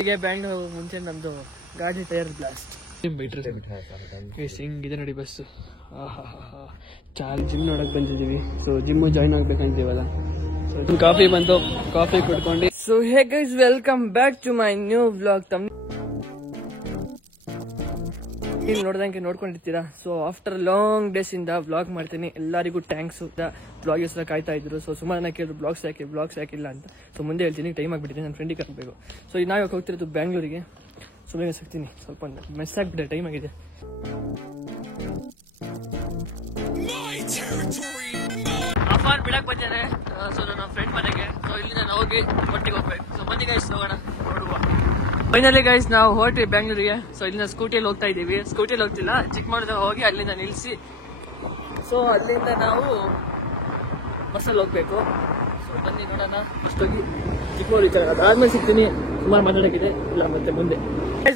ಹೀಗೆ ಬ್ಯಾಂಗ್ಳೂರ್ ಮುಂಚೆ ನಮ್ದು ಗಾಡಿ ಟೈರ್ ಬ್ಲಾಸ್ಟ್ ಹಿಂಗಿದೆ ನೋಡಿ ಬಸ್ಸು. ಜಿಮ್ ನೋಡಕ್ ಬಂದಿದ್ದೀವಿ. ಸೊ ಜಿಮ್ ಜಾಯ್ನ್ ಆಗ್ಬೇಕಂತೀವಲ್ಲ, ಸೊ ಕಾಫಿ ಬಂತು, ಕಾಫಿ ಕುಡ್ಕೊಂಡು. So hey guys, welcome back to my new vlog. ನೋಡ್ದಂಗೆ ನೋಡ್ಕೊಂಡಿರ್ತೀರಾ. ಸೊ ಆಫ್ಟರ್ ಲಾಂಗ್ ಡೇಸ್ ಇಂದ ವ್ಲಾಗ್ ಮಾಡ್ತೀನಿ. ಎಲ್ಲರಿಗೂ ಥ್ಯಾಂಕ್ಸ್. ವ್ಲಾಗರ್ಸ್ ಕಾಯ್ತಾ ಇದ್ರು. ಸೊ ಸುಮಾರು ಜನ ಕೇಳಿದ್ರು ಬ್ಲಾಗ್ಸ್ ಯಾಕಿಲ್ಲ ಅಂತ. ಸೊ ಮುಂದೆ ಹೇಳ್ತೀನಿ, ಟೈಮ್ ಆಗ್ಬಿಟ್ಟಿದೆ, ನನ್ನ ಫ್ರೆಂಡಿಗೆ ಕರ್ಬೇಕು. ಸೊ ಈಗ ನಾವು ಹೋಗ್ತಿರೋದು ಬ್ಯಾಂಗ್ಳೂರಿಗೆ. ಸೊ ಬೇಗ ಸಿಗ್ತೀನಿ, ಸ್ವಲ್ಪ ಮೆಸ್ ಆಗ್ಬಿಟ್ಟೆ, ಟೈಮ್ ಆಗಿದೆ. ಆಫರ್ ಬಿಡಕ್ ಬಂದಿದ್ದಾರೆ. ಸೊ ನನ್ನ ಫ್ರೆಂಡ್ ಮನೆಗೆ. ಸೊ ಇಲ್ಲಿ ನಾನು ಹೋಗಿ ಒಟ್ಟಿಗೆ ಹೋಗ್ಬೇಕು. ಸೊ ಬನ್ನಿ ಗೈಸ್, ನೋಡೋಣ, ನೋಡುವ. ಫೈನಲಿ ಗೈಸ್, ನಾವು ಹೊರಟ್ವಿ ಬ್ಯಾಂಗ್ಳೂರಿಗೆ. ಸೊ ಇಲ್ಲಿಂದ ಸ್ಕೂಟಿಯಲ್ಲಿ ಹೋಗ್ತಾ ಇದ್ದೀವಿ. ಸ್ಕೂಟಿಯಲ್ಲಿ ಹೋಗ್ತಿಲ್ಲ, ಚಿಕ್ಕಮಗಳೂರಿಗೆ ಹೋಗಿ ಅಲ್ಲಿಂದ ನಿಲ್ಲಿಸಿ, ಸೊ ಅಲ್ಲಿಂದ ನಾವು ಬಸ್ಸಲ್ಲಿ ಹೋಗ್ಬೇಕು. ಸೊ ಬನ್ನಿ ನೋಡೋಣ. ಫಸ್ಟ್ ಹೋಗಿ ಚಿಕ್ಕಮಗಳೂರಿಗೆ, ಅದಾದ್ಮೇಲೆ ಸಿಗ್ತೀನಿ. ಸುಮಾರು ಮಾತಾಡೋಕ್ಕಿದೆ, ಇಲ್ಲ ಮತ್ತೆ ಮುಂದೆ.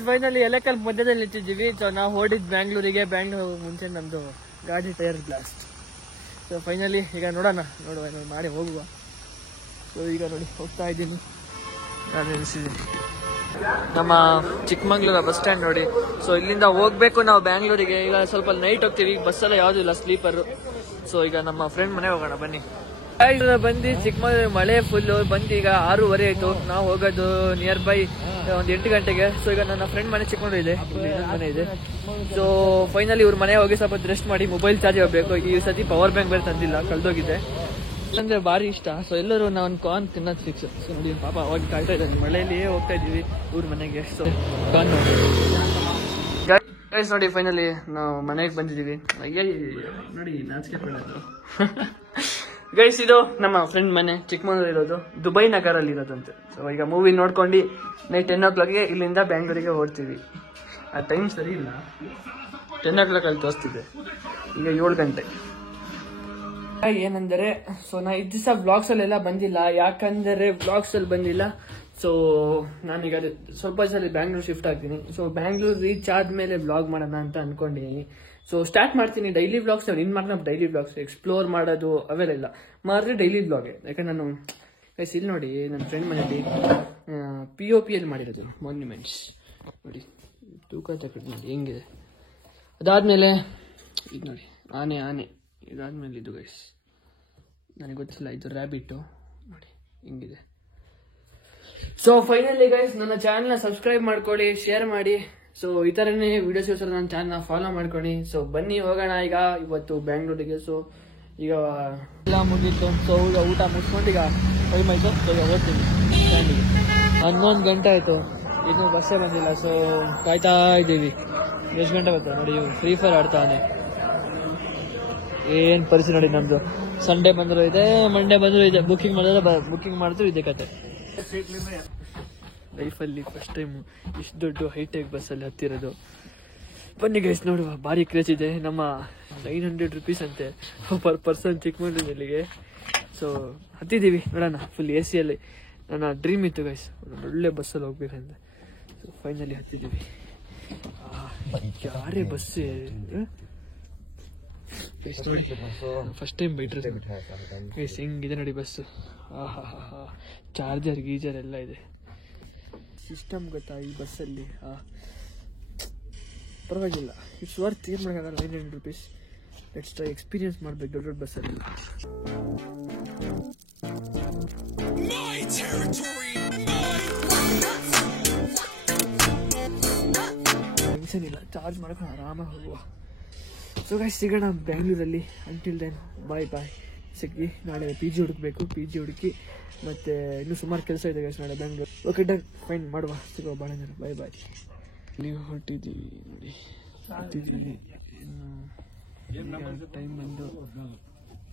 ಫೈನಲಿ ಎಲೆಕಲ್ ಮಧ್ಯದಲ್ಲಿ ನಿಂತಿದ್ದೀವಿ. ಸೊ ನಾವು ಹೊರಟಿದ್ದು ಬ್ಯಾಂಗ್ಳೂರಿಗೆ. ಬ್ಯಾಂಗ್ಳೂರ್ ಮುಂಚೆ ನಮ್ದು ಗಾಡಿ ಟೈರ್ ಬ್ಲಾಸ್ಟ್. ಸೊ ಫೈನಲಿ ಈಗ ನೋಡೋಣ ಮಾಡಿ ಹೋಗುವ. ಸೊ ಈಗ ನೋಡಿ ಹೋಗ್ತಾ ಇದ್ದೀನಿ, ನಾನು ನಿಲ್ಲಿಸಿದ್ದೀನಿ. ನಮ್ಮ ಚಿಕ್ಕಮಂಗ್ಳೂರ ಬಸ್ ಸ್ಟ್ಯಾಂಡ್ ನೋಡಿ. ಸೊ ಇಲ್ಲಿಂದ ಹೋಗ್ಬೇಕು ನಾವು ಬ್ಯಾಂಗ್ಳೂರಿಗೆ. ಈಗ ಸ್ವಲ್ಪ ನೈಟ್ ಹೋಗ್ತೀವಿ, ಈಗ ಬಸ್ಸೆಲ್ಲ ಯಾವುದೂ ಇಲ್ಲ, ಸ್ಲೀಪರ್. ಸೊ ಈಗ ನಮ್ಮ ಫ್ರೆಂಡ್ ಮನೆ ಹೋಗೋಣ ಬನ್ನಿ. ಬಂದು ಚಿಕ್ಕಮಂಗ್ಳೂರು ಮಳೆ ಫುಲ್ಲು ಬಂದು ಈಗ 6:30 ಆಯ್ತು. ನಾವು ಹೋಗೋದು ನಿಯರ್ ಬೈ ಒಂದು 8 ಗಂಟೆಗೆ. ಸೊ ಈಗ ನನ್ನ ಫ್ರೆಂಡ್ ಮನೆ ಚಿಕ್ಕಮಂಗ್ಳೂರು ಇದೆ, ಮನೆ ಇದೆ. ಸೊ ಫೈನಲಿ ಇವ್ರ ಮನೆ ಹೋಗಿ ಸ್ವಲ್ಪ ರೆಸ್ಟ್ ಮಾಡಿ ಮೊಬೈಲ್ ಚಾರ್ಜ್ ಹೋಗ್ಬೇಕು. ಈ ಸತಿ ಪವರ್ ಬ್ಯಾಂಕ್ ಬೇರೆ ತಂದಿಲ್ಲ, ಕಳೆದೋಗಿದೆ. ಅಂದ್ರೆ ಭಾರಿ ಇಷ್ಟ. ಸೊ ಎಲ್ಲರೂ ನಾವು ಕಾರ್ನ್ ತಿನ್ನೋದು ಫಿಕ್ಸ್. ಸೊ ನೋಡಿ ಪಾಪ ಅವಾಗ ಕಾಯ್ತಾ ಇದ್ದಾನೆ, ಮಳೆಯಲ್ಲಿ ಹೋಗ್ತಾ ಇದೀವಿ ಊರ್ ಮನೆಗೆ. ಸೊ ಕಾರ್ನ್ ಗೈಸ್ ನೋಡಿ, ಫೈನಲಿ ನಾವು ಮನೆಗೆ ಬಂದಿದ್ದೀವಿ. ನೋಡಿ ನಾಚಿಕೆ ಪಡೋದು ಗೈಸ್. ಇದು ನಮ್ಮ ಫ್ರೆಂಡ್ ಮನೆ, ಚಿಕ್ಕಮಂಗ್ಳೂರು ಇರೋದು, ದುಬೈ ನಗರಲ್ಲಿ ಇರೋದಂತೆ. ಸೊ ಈಗ ಮೂವಿ ನೋಡ್ಕೊಂಡು ನೈಟ್ 10 o'clock ಇಲ್ಲಿಂದ ಬ್ಯಾಂಗ್ಳೂರಿಗೆ ಹೊರಡ್ತೀವಿ. ಆ ಟೈಮ್ ಸರಿ ಇಲ್ಲ, 10 o'clock ಅಲ್ಲಿ ತೋರಿಸ್ತಿದೆ, ಈಗ 7 ಗಂಟೆ. ಏನಂದರೆ, ಸೊ ನಾ ಇದ್ ದಿವಸ ವ್ಲಾಗ್ಸ್ ಅಲ್ಲೆಲ್ಲ ಬಂದಿಲ್ಲ. ಯಾಕಂದರೆ ವ್ಲಾಗ್ಸ್ ಅಲ್ಲಿ ಬಂದಿಲ್ಲ. ಸೊ ನಾನೀಗ ಸ್ವಲ್ಪ ಸಲ ಬ್ಯಾಂಗ್ಳೂರ್ ಶಿಫ್ಟ್ ಆಗ್ತೀನಿ. ಸೊ ಬ್ಯಾಂಗ್ಳೂರ್ ರೀಚ್ ಆದ್ಮೇಲೆ ವ್ಲಾಗ್ ಮಾಡೋಣ ಅಂತ ಅನ್ಕೊಂಡಿದ್ದೀನಿ. ಸೊ ಸ್ಟಾರ್ಟ್ ಮಾಡ್ತೀನಿ ಡೈಲಿ ವ್ಲಾಗ್ಸ್. ಇನ್ ಮಾತ್ರ ಡೈಲಿ ವ್ಲಾಗ್ಸ್ ಎಕ್ಸ್ಪ್ಲೋರ್ ಮಾಡೋದು ಅವೆಲ್ಲ ಇಲ್ಲ, ಮಾಡಿದ್ರೆ ಡೈಲಿ ವ್ಲಾಗ್. ಯಾಕಂದ್ರೆ ನಾನು ಇಲ್ಲಿ ನೋಡಿ, ನನ್ನ ಫ್ರೆಂಡ್ ಮನೆಯಲ್ಲಿ POP ಅಲ್ಲಿ ಮಾಡಿರೋದು ಮಾನ್ಯುಮೆಂಟ್ಸ್ ನೋಡಿ, ತೂಕ ತಗೊಂಡು ನೋಡಿ ಹೆಂಗಿದೆ. ಅದಾದ್ಮೇಲೆ ಇದು ನೋಡಿ, ಆನೆ. ಇದಾದ್ಮೇಲೆ ಇದು ಗೈಸ್, ನನಗೆ ಗೊತ್ತಿಲ್ಲ, ಇದು ರ್ಯಾಬಿಟ್ಟು ನೋಡಿ ಹಿಂಗಿದೆ. ಸೊ ಫೈನಲಿ ಗೈಸ್, ನನ್ನ ಚಾನಲ್ನ ಸಬ್ಸ್ಕ್ರೈಬ್ ಮಾಡ್ಕೊಳ್ಳಿ, ಶೇರ್ ಮಾಡಿ. ಸೊ ಈ ಥರನೇ ವಿಡಿಯೋಸ್ಗೋಸ್ಕರ ನನ್ನ ಚಾನಲ್ನ ಫಾಲೋ ಮಾಡ್ಕೊಳ್ಳಿ. ಸೊ ಬನ್ನಿ ಹೋಗೋಣ ಈಗ ಇವತ್ತು ಬ್ಯಾಂಗ್ಳೂರಿಗೆ. ಸೊ ಈಗ ಎಲ್ಲ ಮುಗೀತು. ಸೊ ಊಟ ಮುಗಿಸ್ಕೊಂಡು ಈಗ ಟೈಮ್ ಆಯಿತು. ಸೊ ಈಗ ಹೋಗ್ತೀನಿ ಸ್ಟ್ಯಾಂಡಿಗೆ. 11 ಗಂಟೆ ಆಯಿತು, ಇನ್ನೂ ಬಸ್ಸೇ ಬಂದಿಲ್ಲ. ಸೊ ಕಾಯ್ತಾ ಇದ್ದೀವಿ. ಎಷ್ಟು ಗಂಟೆ ಬರ್ತಾರೆ ನೋಡಿ, ಫ್ರೀ ಫೈರ್ ಆಡ್ತಾನೆ. ಏನು ಪರಿಸ್ಥಿತಿ ನೋಡಿ ನಮ್ದು. ಸಂಡೇ ಬಂದರೂ ಇದೆ, ಮಂಡೇ ಬಂದರೂ ಇದೆ. ಬುಕ್ಕಿಂಗ್ ಮಾಡಿದ್ರು ಇದೆ ಕತೆ. ಲೈಫಲ್ಲಿ ಫಸ್ಟ್ ಟೈಮ್ ಇಷ್ಟು ದೊಡ್ಡ ಹೈಟೆಕ್ ಬಸ್ಸಲ್ಲಿ ಹತ್ತಿರೋದು. ಬನ್ನಿ ಗೈಸ್ ನೋಡುವ, ಭಾರಿ ಕ್ರೇಜ್ ಇದೆ. ನಮ್ಮ 900 rupees ಅಂತೆ ಪರ್ ಪರ್ಸನ್ ಚಿಕ್ಕಮಂಗ್ಳೂರಿನಲ್ಲಿಗೆ. ಸೊ ಹತ್ತಿದ್ದೀವಿ, ನೋಡೋಣ. ಫುಲ್ AC ಅಲ್ಲಿ. ನನ್ನ ಡ್ರೀಮ್ ಇತ್ತು ಗೈಸ್, ಒಳ್ಳೆ ಬಸ್ಸಲ್ಲಿ ಹೋಗ್ಬೇಕಂತ. ಸೊ ಫೈನಲಿ ಹತ್ತಿದ್ದೀವಿ. ಯಾರೇ ಬಸ್ ಫಸ್ಟ್ ಟೈಮ್ ಬಿಟ್ರೆ ಗೈಸ್, ಹಿಂಗಿದೆ ನೋಡಿ ಬಸ್ಸು. ಚಾರ್ಜರ್ ಗೀಜರ್ ಎಲ್ಲ ಇದೆ. ಸಿಸ್ಟಮ್ ಗೊತ್ತಾ ಈ ಬಸ್ಸಲ್ಲಿ? ಪರವಾಗಿಲ್ಲ, ಇಟ್ಸ್ ವರ್ತ್. ಏನು ಮಾಡೋಕ್ಕಾಗಲ್ಲ, 900 rupees. ಲೆಟ್ಸ್ ಟ್ರೈ, ಎಕ್ಸ್ಪೀರಿಯನ್ಸ್ ಮಾಡ್ಬೇಕು ದೊಡ್ಡ ದೊಡ್ಡ ಬಸ್ಸಲ್ಲಿ. ಟೆನ್ಷನ್ ಇಲ್ಲ, ಚಾರ್ಜ್ ಮಾಡ್ಕೊಂಡು ಆರಾಮಾಗಿ ಹೋಗುವ. ಸೊ ಗೈಸ್, ಸಿಗೋಣ ಬ್ಯಾಂಗ್ಳೂರಲ್ಲಿ. Until then bye. ಸಿಕ್ಕಿ ನಾಳೆ PG ಹುಡುಕಬೇಕು. PG ಹುಡುಕಿ ಮತ್ತೆ ಇನ್ನೂ ಸುಮಾರು ಕೆಲಸ ಇದೆ ಗೈಸ್ ನಾಳೆ ಬ್ಯಾಂಗ್ಳೂರು. ಓಕೆ ಡನ್, ಫೈನ್ ಮಾಡುವ, ಸಿಗುವ ಭಾಳ ಜನ. ಬಾಯ್. ಇಲ್ಲಿ ಹೊರಟಿದ್ದೀವಿ ನೋಡಿ, ಇನ್ನು ಟೈಮ್ ಬಂದು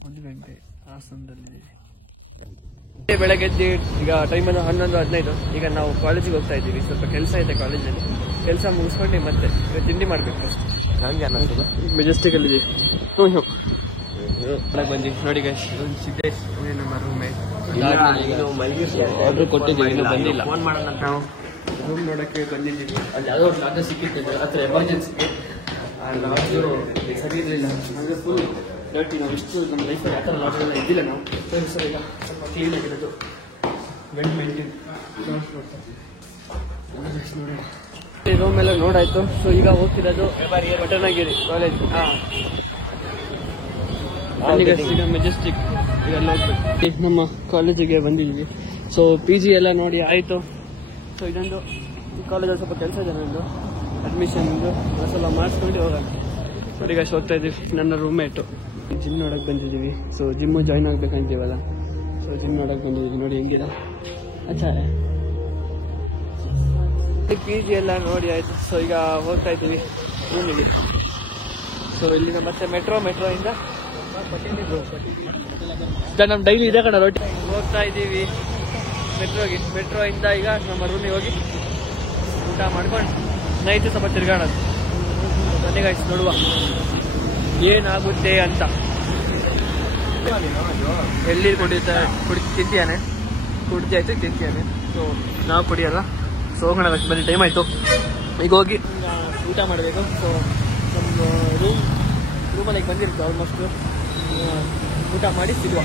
1 ಗಂಟೆ. ಹಾಸನದಲ್ಲಿ ಬೆಳಗ್ಗೆ ಎದ್ದು ಈಗ ಟೈಮ್ ಬಂದು 11:15. ಈಗ ನಾವು ಕಾಲೇಜಿಗೆ ಹೋಗ್ತಾ ಇದ್ದೀವಿ. ಸ್ವಲ್ಪ ಕೆಲಸ ಇದೆ ಕಾಲೇಜಲ್ಲಿ. ಕೆಲಸ ಮುಗಿಸ್ಕೊಂಡು ಮತ್ತೆ ತಿಂಡಿ ಮಾಡಬೇಕು ಫಸ್ಟ್. ಹಂಗೆ ಅನ್ನಿಸ್ತದ. ಮೆಜೆಸ್ಟಿಕಲ್ಲಿ ಬಂದು ನೋಡಿ ಗೈಸ್, ಸಿದ್ದೇಶ್ ನಮ್ಮ ರೂಮೇಟ್ ಆರ್ಡರ್ ಕೊಟ್ಟಿದ್ದೀವಿ, ಇನ್ನೂ ಬಂದಿಲ್ಲ. ಫೋನ್ ಮಾಡೋಣ ನಾವು ರೂಮ್ ನೋಡೋಕ್ಕೆ ಬಂದಿದ್ದೀವಿ. ಅಲ್ಲಿ ಯಾವುದೋ ಒಂದು ಲಾಡ್ಜ್ ಸಿಕ್ಕಿತ್ತು ಹತ್ರ ಎಮರ್ಜೆನ್ಸಿಗೆ. ಆ ಲಾಡ್ಜು ಸರಿ ಇರಲಿಲ್ಲ, ನಮಗೆ ಫುಲ್ ಡರ್ಟಿ. ನಾವು ಇಷ್ಟು ನಮ್ಮ ಲೈಫಲ್ಲಿ ಯಾವ ಥರ ಲಾಡ್ಜೆಲ್ಲ ಇದ್ದಿಲ್ಲ ನಾವು. ಸರ್ ಈಗ ಸ್ವಲ್ಪ ಕ್ಲೀನ್ ಆಗಿರೋದು, ವೆಲ್ ಮೇಂಟೈನ್. ರೂಮ್ ಎಲ್ಲ ನೋಡಾಯ್ತು. ಸೊ ಈಗ ಹೋಗ್ತಿರೋದು ಪಟ್ಟಣಗಿರಿ ಕಾಲೇಜ್. ಈಗ ಮೆಜೆಸ್ಟಿಕ್ ಇದೆಲ್ಲ ಹೋಗ್ಬೇಕು. ನಮ್ಮ ಕಾಲೇಜಿಗೆ ಬಂದಿದ್ವಿ. ಸೊ PG ಎಲ್ಲ ನೋಡಿ ಆಯಿತು. ಸೊ ಇದೊಂದು ಕಾಲೇಜಲ್ಲಿ ಸ್ವಲ್ಪ ಕೆಲಸ ಇದೆ, ನಂದು ಅಡ್ಮಿಷನ್ದು ಸ್ವಲ್ಪ ಮಾಡಿಸ್ಕೊಂಡು ಹೋಗೋಣ. ಈಗ ಹೋಗ್ತಾ ಇದ್ದೀವಿ. ನನ್ನ ರೂಮ್ಮೇಟು ಜಿಮ್ ನೋಡೋಕೆ ಬಂದಿದ್ದೀವಿ. ಸೊ ಜಿಮ್ಮು ಜಾಯ್ನ್ ಆಗ್ಬೇಕಂತೀವಲ್ಲ, ಸೊ ಜಿಮ್ ನೋಡೋಕೆ ಬಂದಿದ್ದೀವಿ. ನೋಡಿ ಹೆಂಗಿದೆ ಆಚಾರೆ. PG ಎಲ್ಲ ನೋಡಿ ಆಯಿತು. ಸೊ ಈಗ ಹೋಗ್ತಾ ಇದ್ದೀವಿ ರೂಮಿಗೆ. ಸೊ ಇಲ್ಲಿಂದ ಮತ್ತೆ ಮೆಟ್ರೋಯಿಂದ ನಮ್ಮ ಡೈಲಿ ಇದೆ ಕಣ ರೋಟಿ. ಹೋಗ್ತಾ ಇದ್ದೀವಿ ಮೆಟ್ರೋಯಿಂದ ಈಗ ನಮ್ಮ ರೂಮಿಗೆ ಹೋಗಿ ಊಟ ಮಾಡ್ಕೊಂಡು ನೈಟ್ ಸ್ವಲ್ಪ ತಿರ್ಗಾಡೋದು. ನನಗೆ ಆಯ್ತು ನೋಡುವ ಏನಾಗುತ್ತೆ ಅಂತ. ಎಲ್ಲಿ ತಿಂತಿಯಾನೆ ಕುಡ್ದಾಯ್ತು ತಿಂತಿಯಾನೆ. ಸೊ ನಾವು ಕುಡಿಯಲ್ಲ. ಸೊ ಹೋಗೋಣ, ಬರೀ ಟೈಮ್ ಆಯಿತು. ಈಗ ಹೋಗಿ ಊಟ ಮಾಡಬೇಕು. ಸೊ ನಮ್ಮ ರೂಮಲ್ಲಿ ಬಂದಿರುತ್ತೆ ಆಲ್ಮೋಸ್ಟ್. ಊಟ ಮಾಡಿ ಸಿಗುವ.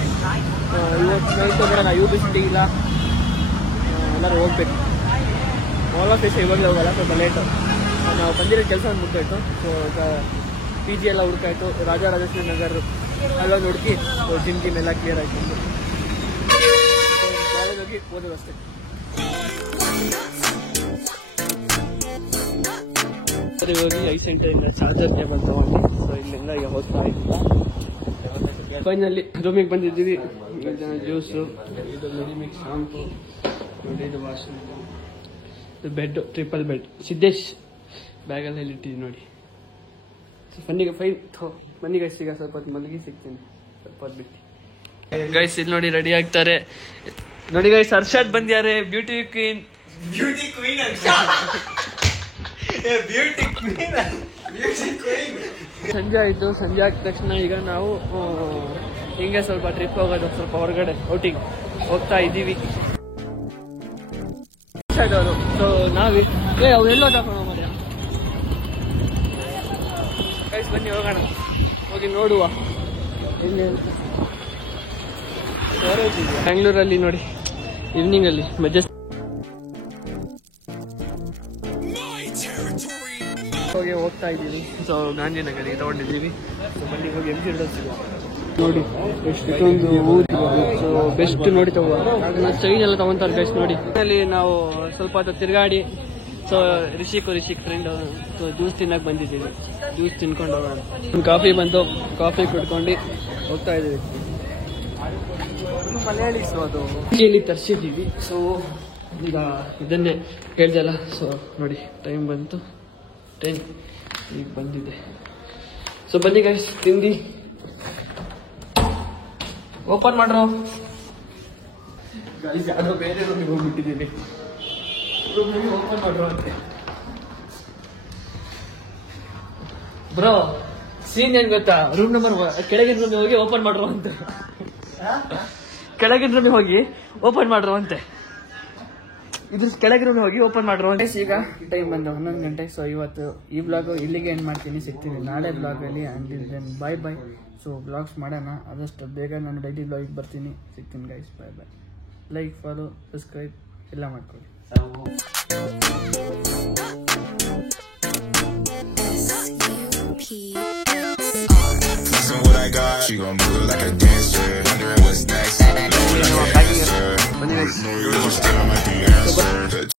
ಇವತ್ತು ನೈಟ್ ಹೋಗೋಣ. UBCT ಇಲ್ಲ, ಎಲ್ಲರೂ ಹೋಗ್ಬೇಕು. ಮಾಲ್ ಆಫ್ ಏಷ್ಯಾ ಇವಾಗಲೇ ಹೋಗಲ್ಲ, ಸ್ವಲ್ಪ ಲೇಟು. ನಾವು ಬಂದಿರೋ ಕೆಲಸ ಒಂದು ಮುಗ್ದಾಯ್ತು. ಸೊ ಈಗ PG ಎಲ್ಲ ಹುಡುಕಾಯ್ತು. ರಾಜರಾಜೇಶ್ವರಿ ನಗರ್ ಅಲ್ಲೊಂದು ಹುಡುಕಿ ಜಿಮ್ ಎಲ್ಲ ಕ್ಲಿಯರ್ ಆಯಿತು. ಕಾಲೇಜ್ ಹೋಗಿ ಓದೋದಷ್ಟೇ. ಸರಿ ಹೋಗಿ ಐಸೆಂಟರಿಂದ ಚಾರ್ಜರ್ ಕೇಬಲ್ ತಗೊಂಡು ಸೊ ಇಲ್ಲಿಂದ ಈಗ ಹೋಗ್ತಾ ಇದ್ದಿಲ್ಲ. ಫೈನಲಿ ರೂಮಿಗೆ ಬಂದಿದ್ದೀವಿ. ಜ್ಯೂಸು, ಇದು ಮೆಡಿಮಿಕ್ಸ್ ಶಾಂಪು, ನೋಡಿ ಇದು ವಾಶ್ರೂಮ್, ಇದು ಬೆಡ್, ಟ್ರಿಪಲ್ ಬೆಡ್. ಸಿದ್ದೇಶ್ ಬ್ಯಾಗಲ್ಲಿ ಇಟ್ಟಿದ್ದೀವಿ ನೋಡಿ. ಸೊ ಬನ್ನಿ ಗೈಸ್, ಈಗ ಸ್ವಲ್ಪ ಹೊತ್ತು ಮಲಗಿ ಸಿಗ್ತೀನಿ, ಸ್ವಲ್ಪ ಹೊತ್ತು ಬಿಟ್ಟು. ಗೈಸ್ ಇಲ್ಲಿ ನೋಡಿ ರೆಡಿ ಆಗ್ತಾರೆ. ನೋಡಿ ಗೈಸ್, ಹರ್ಷದ್ ಬಂದ್ಯಾರೆ, ಬ್ಯೂಟಿ ಕ್ವೀನ್. ಸಂಜೆ ಆಯಿತು. ಸಂಜೆ ಆದ ತಕ್ಷಣ ಈಗ ನಾವು ಹಿಂಗೆ ಸ್ವಲ್ಪ ಟ್ರಿಪ್ ಹೋಗೋದು, ಸ್ವಲ್ಪ ಹೊರಗಡೆ ಔಟಿಂಗ್ ಹೋಗ್ತಾ ಇದ್ದೀವಿ. ಅವರು ಸೊ ನಾವು ಅವರೆಲ್ಲೋ ತಗೊಂಡು ಮರ್ಯ ಗೈಸ್, ಬನ್ನಿ ಹೋಗೋಣ, ಹೋಗಿ ನೋಡುವ. ಬೆಂಗಳೂರಲ್ಲಿ ನೋಡಿ ಈವ್ನಿಂಗಲ್ಲಿ ಮೆಜೆಸ್ಟಿಕ್ ಹೋಗ್ತಾ ಇದ್ದೀವಿ. ಸೊ ಗಾಂಧಿನಗರಿಗೆ ತಗೊಂಡಿದ್ದೀವಿ. ಸೊ ಬನ್ನಿ ಹೋಗಿ MG Road ಸಿಗುವ. ನೋಡಿ ಎಷ್ಟೊಂದು ಸೊ ಬೆಸ್ಟ್ ನೋಡಿ ತಗೋ. ಚೈನ್ ಎಲ್ಲ ತಗೊಂತಾರೆ ಗೈಸ್ ನೋಡಿ. ಅಲ್ಲಿ ನಾವು ಸ್ವಲ್ಪ ಹೊತ್ತು ತಿರುಗಾಡಿ so Rishik friend so juice ತಿನ್ನಕ್ಕೆ ಬಂದಿದ್ದೀವಿ. ಜ್ಯೂಸ್ ತಿನ್ಕೊಂಡು ಹೋಗೋಣ. ಒಂದು ಕಾಫಿ ಬಂತು, ಕಾಫಿ ಕುಡ್ಕೊಂಡು ಹೋಗ್ತಾ ಇದ್ದೀವಿ. ಮಲಯಾಳಿ ಸೊ ಅದು ಇಲ್ಲಿ ತರಿಸಿದ್ದೀವಿ. ಸೊ ಈಗ ಇದನ್ನೇ ಹೇಳ್ದಲ್ಲ. ಸೊ ನೋಡಿ ಟೈಮ್ ಬಂತು, 10 ಈಗ ಬಂದಿದೆ. ಸೊ ಬನ್ನಿ ಗೈಸ್, ತಿಂಡಿ ಓಪನ್ ಮಾಡ್ರು ಗೈಸ್. ಯಾವುದೋ ಬೇರೆ ರೂಮಿಗೆ ಹೋಗ್ಬಿಟ್ಟಿದ್ದೀನಿ. ರೂಮಿಗೆ ಓಪನ್ ಮಾಡ್ರು ಅಂತೆ ಬ್ರೋ. ಸೀನ್ ಏನ್ ಗೊತ್ತಾ, ರೂಮ್ ನಂಬರ್ ಕೆಳಗಿನ ರೂಮಿಗೆ ಹೋಗಿ ಓಪನ್ ಮಾಡ್ರು ಅಂತೆ. ಕೆಳಗಿನ ರೂಮಿಗೆ ಹೋಗಿ ಓಪನ್ ಮಾಡ್ರು ಅಂತೆ. ಇದ್ರ ಕೆಳಗಿನ ರೂಮಿಗೆ ಹೋಗಿ ಓಪನ್ ಮಾಡ್ರು ಅಂತ. ಈಗ ಟೈಮ್ ಬಂದು 11 ಗಂಟೆ. ಸೊ ಇವತ್ತು ಈ ಬ್ಲಾಗ್ ಇಲ್ಲಿಗೆ ಏನು ಮಾಡ್ತೀನಿ, ಸಿಗ್ತೀನಿ ನಾಳೆ ಬ್ಲಾಗಲ್ಲಿ. And bye bye. So blogs ಮಾಡೋಣ ಆದಷ್ಟು ಬೇಗ. ನಾನು ಡೈಲಿ ಬ್ಲಾಗಿಗೆ ಬರ್ತೀನಿ, ಸಿಗ್ತೀನಿ guys. Bye bye. Like, follow, subscribe ಎಲ್ಲ ಮಾಡ್ಕೊಳ್ಳಿ. What I got, she gon' do it like a dancer. Wondering what's next.